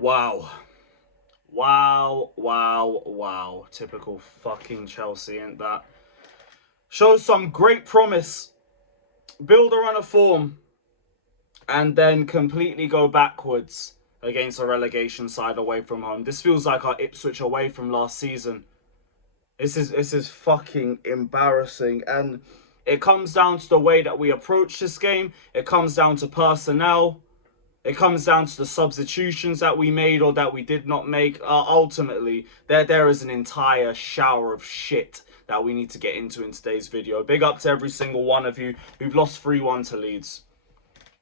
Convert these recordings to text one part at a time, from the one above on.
Wow. Wow, wow, wow. Typical fucking Chelsea, ain't that? Shows some great promise. Build a run of form. And then completely go backwards against a relegation side away from home. This feels like our Ipswich away from last season. This is fucking embarrassing. And it comes down to the way that we approach this game. It comes down to personnel. It comes down to the substitutions that we made or that we did not make. Ultimately, there is an entire shower of shit that we need to get into in today's video. Big up to every single one of you who've lost 3-1 to Leeds.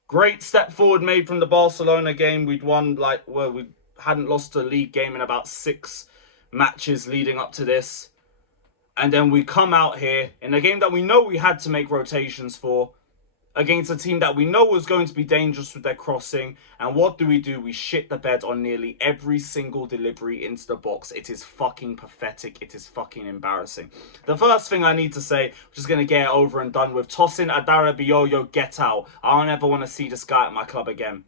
Great step forward made from the Barcelona game. We hadn't lost a league game in about 6 matches leading up to this. And then we come out here in a game that we know we had to make rotations for, against a team that we know was going to be dangerous with their crossing. And what do? We shit the bed on nearly every single delivery into the box. It is fucking pathetic. It is fucking embarrassing. The first thing I need to say, which is going to get it over and done with, Tosin, Adarabioyo, get out. I don't ever want to see this guy at my club again.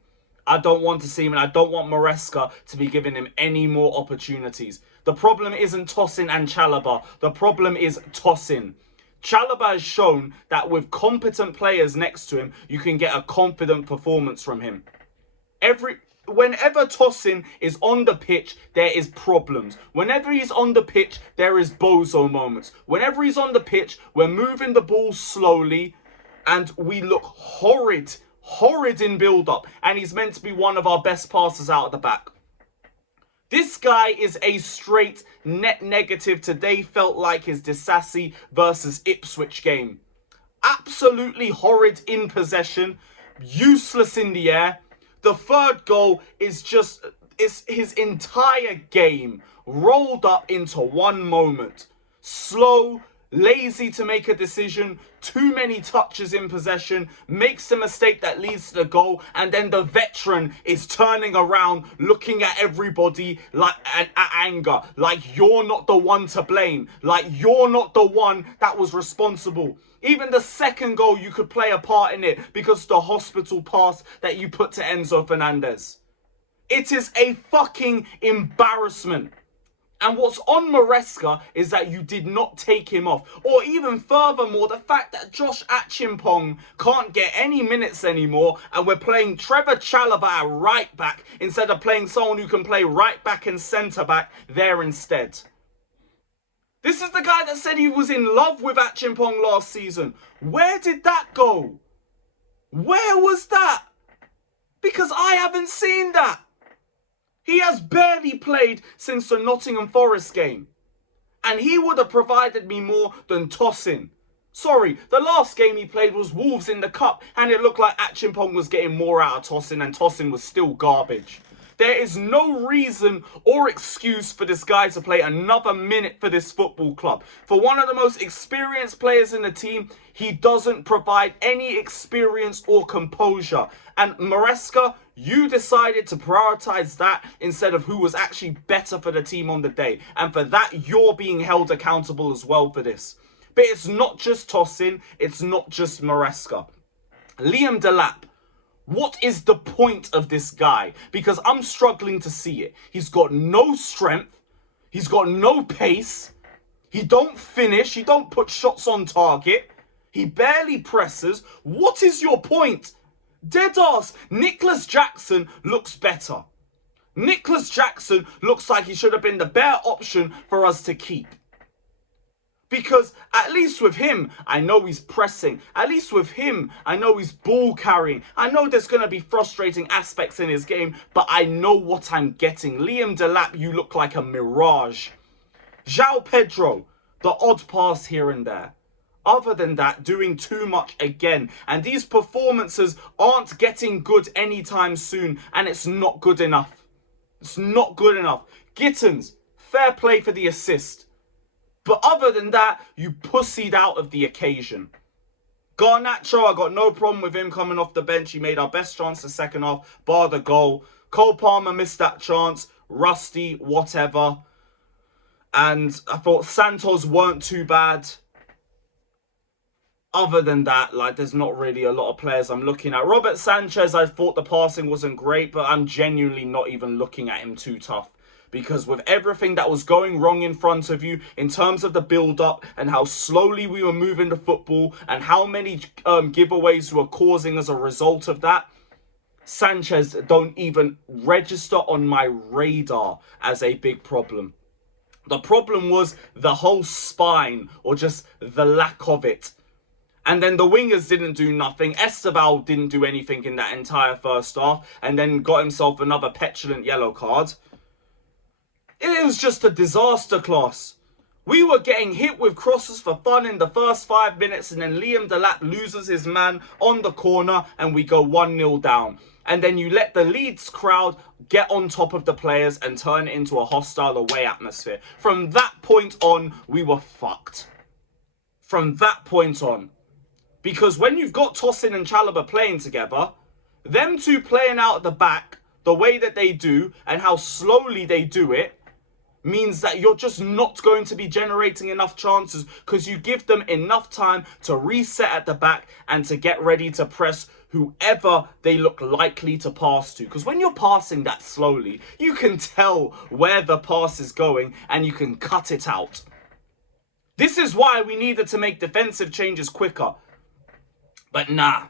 I don't want to see him, and I don't want Maresca to be giving him any more opportunities. The problem isn't Tosin and Chalobah. The problem is Tosin. Chalobah has shown that with competent players next to him, you can get a confident performance from him. Whenever Tosin is on the pitch, there is problems. Whenever he's on the pitch, there is bozo moments. Whenever he's on the pitch, we're moving the ball slowly and we look horrid in build-up. And he's meant to be one of our best passers out of the back. This guy is a straight net negative. Today felt like his Disassi versus Ipswich game. Absolutely horrid in possession. Useless in the air. The third goal is his entire game rolled up into one moment. Slow, lazy to make a decision, too many touches in possession, makes the mistake that leads to the goal, and then the veteran is turning around, looking at everybody like at anger, like you're not the one to blame, like you're not the one that was responsible. Even the second goal, you could play a part in it because the hospital pass that you put to Enzo Fernandez. It is a fucking embarrassment. And what's on Maresca is that you did not take him off. Or even furthermore, the fact that Josh Achimpong can't get any minutes anymore and we're playing Trevor Chalobah at right back instead of playing someone who can play right back and centre back there instead. This is the guy that said he was in love with Achimpong last season. Where did that go? Where was that? Because I haven't seen that. He has barely played since the Nottingham Forest game. And he would have provided me more than Tosin. Sorry, the last game he played was Wolves in the Cup, and it looked like Achimpong was getting more out of Tosin, and Tosin was still garbage. There is no reason or excuse for this guy to play another minute for this football club. For one of the most experienced players in the team, he doesn't provide any experience or composure. And Maresca, you decided to prioritise that instead of who was actually better for the team on the day. And for that, you're being held accountable as well for this. But it's not just Tosin, it's not just Maresca. Liam Delap. What is the point of this guy? Because I'm struggling to see it. He's got no strength. He's got no pace. He don't finish. He don't put shots on target. He barely presses. What is your point? Dead ass. Nicholas Jackson looks better. Nicholas Jackson looks like he should have been the better option for us to keep. Because at least with him, I know he's pressing. At least with him, I know he's ball carrying. I know there's going to be frustrating aspects in his game, but I know what I'm getting. Liam Delap, you look like a mirage. João Pedro, the odd pass here and there. Other than that, doing too much again. And these performances aren't getting good anytime soon, and it's not good enough. It's not good enough. Gittins, fair play for the assist. But other than that, you pussied out of the occasion. Garnacho, I got no problem with him coming off the bench. He made our best chance the second half, bar the goal. Cole Palmer missed that chance. Rusty, whatever. And I thought Santos weren't too bad. Other than that, like, there's not really a lot of players I'm looking at. Robert Sanchez, I thought the passing wasn't great, but I'm genuinely not even looking at him too tough. Because with everything that was going wrong in front of you, in terms of the build-up and how slowly we were moving the football and how many giveaways we were causing as a result of that, Sanchez don't even register on my radar as a big problem. The problem was the whole spine, or just the lack of it. And then the wingers didn't do nothing. Esteval didn't do anything in that entire first half, and then got himself another petulant yellow card. It was just a disaster class. We were getting hit with crosses for fun in the first 5 minutes, and then Liam Delap loses his man on the corner and we go 1-0 down. And then you let the Leeds crowd get on top of the players and turn it into a hostile away atmosphere. From that point on, we were fucked. From that point on. Because when you've got Tosin and Chalobah playing together, them two playing out at the back the way that they do and how slowly they do it, means that you're just not going to be generating enough chances because you give them enough time to reset at the back and to get ready to press whoever they look likely to pass to. Because when you're passing that slowly, you can tell where the pass is going and you can cut it out. This is why we needed to make defensive changes quicker. But nah.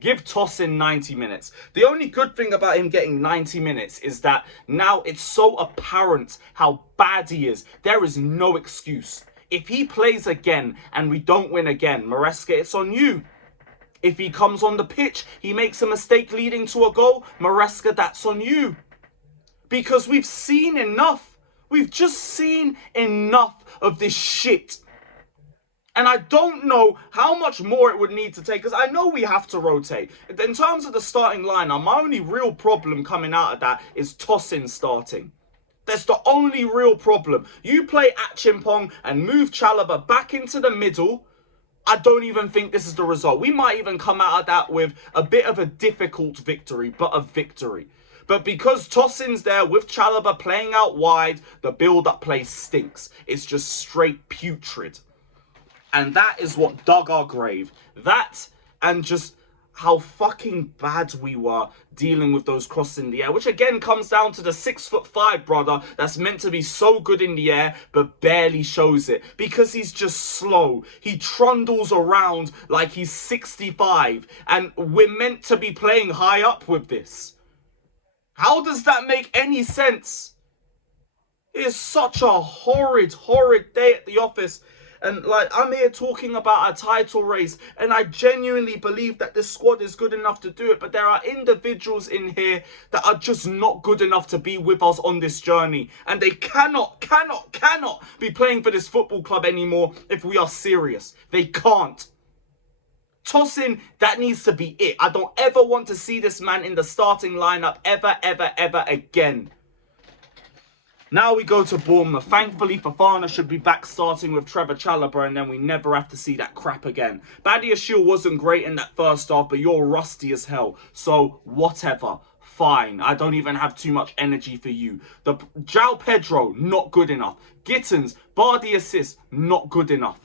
Give Tosin 90 minutes. The only good thing about him getting 90 minutes is that now it's so apparent how bad he is. There is no excuse. If he plays again and we don't win again, Maresca, it's on you. If he comes on the pitch, he makes a mistake leading to a goal, Maresca, that's on you. Because we've seen enough. We've just seen enough of this shit. And I don't know how much more it would need to take, because I know we have to rotate. In terms of the starting lineup, my only real problem coming out of that is Tosin starting. That's the only real problem. You play Achimpong and move Chalobah back into the middle, I don't even think this is the result. We might even come out of that with a bit of a difficult victory, but a victory. But because Tosin's there with Chalobah playing out wide, the build-up play stinks. It's just straight putrid. And that is what dug our grave. That and just how fucking bad we were dealing with those crosses in the air. Which again comes down to the 6'5" brother that's meant to be so good in the air but barely shows it. Because he's just slow. He trundles around like he's 65. And we're meant to be playing high up with this. How does that make any sense? It is such a horrid day at the office. And like, I'm here talking about a title race, and I genuinely believe that this squad is good enough to do it. But there are individuals in here that are just not good enough to be with us on this journey. And they cannot be playing for this football club anymore if we are serious. They can't. Tosin, that needs to be it. I don't ever want to see this man in the starting lineup ever again. Now we go to Bournemouth. Thankfully, Fofana should be back starting with Trevor Chalobah, and then we never have to see that crap again. Badiashile wasn't great in that first half, but you're rusty as hell. So, whatever. Fine. I don't even have too much energy for you. The João Pedro, not good enough. Gittins, bar the assist, not good enough.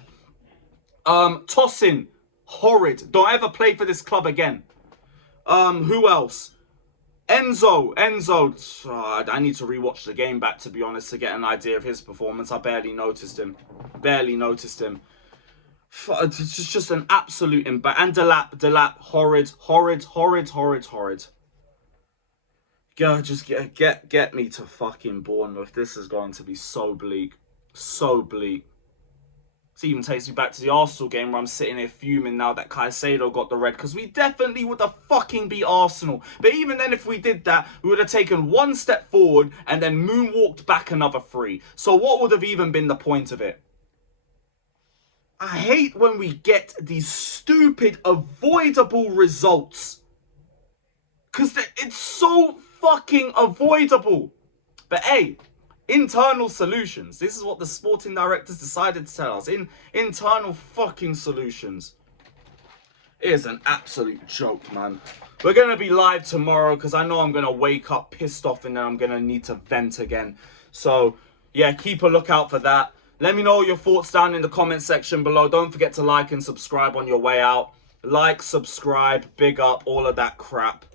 Tosin, horrid. Don't ever play for this club again. Who else? Enzo, I need to rewatch the game back, to be honest, to get an idea of his performance. I barely noticed him. It's just an absolute impact. And Delap, horrid. God, just get me to fucking Bournemouth. This is going to be so bleak. This even takes me back to the Arsenal game where I'm sitting here fuming now that Caicedo got the red, because we definitely would have fucking beat Arsenal. But even then, if we did that, we would have taken one step forward and then moonwalked back another 3. So what would have even been the point of it? I hate when we get these stupid, avoidable results. Because it's so fucking avoidable. But hey, internal solutions. This is what the sporting directors decided to tell us. Internal fucking solutions. It is an absolute joke, man. We're going to be live tomorrow because I know I'm going to wake up pissed off and then I'm going to need to vent again. So, yeah, keep a lookout for that. Let me know your thoughts down in the comment section below. Don't forget to like and subscribe on your way out. Like, subscribe, big up, all of that crap.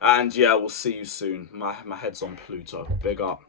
And yeah, we'll see you soon. My head's on Pluto. Big up.